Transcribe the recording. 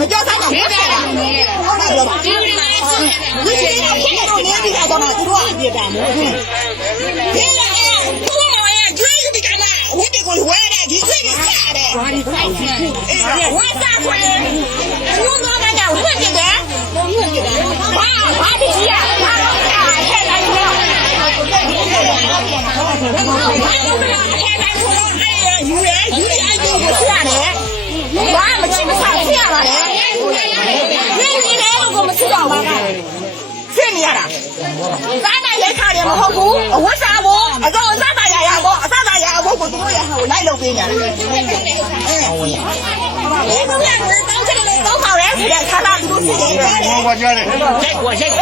မကြောက်ဆိုင်တော့ဟုတ်တယ်လားဟုတ်တယ်လို့ဒီလိုနေတော့နေပြီးတော့သူတို့အပြစ်တာမို့ဒီလိုကျွေးပြီးကမှဝတ်ကိုဝဲတယ်ဒီစိတ်ကစားတယ်ဘာဒီဆိုင်ချင်ဝတ်စားခွင့်ဘူးတော့ကဝတ်ကြတယ်ဘာဒီကြီးอ่ะဘာလို့ထဲလိုက်လဲဘာလို့ထဲလိုက်ဆိုတော့ယူရယူရအကျိုးကိုရှာတယ်ဘာမချစ်မဆောက်ဖြစ်ရပါလေရင်းနေတယ်လို့ကိုမချစ်တော့ပါကဖြစ်နေရတာစားနိုင်လက်ခါတယ်မဟုတ်ဘူးအဝတ်စားဖို့အတော့အစားသားရဖို့အစားသားရဖို့ကိုသူတို့ရဟိုလိုက်လုပ်ပေးနေတယ်ဘယ်လိုလဲတောင်းချင်တယ်တောင်းပါရဲဆိုတဲ့ခါလာသူတို့ဖြစ်တယ်ဟောကြားတယ်ရိုက်ကိုရိုက်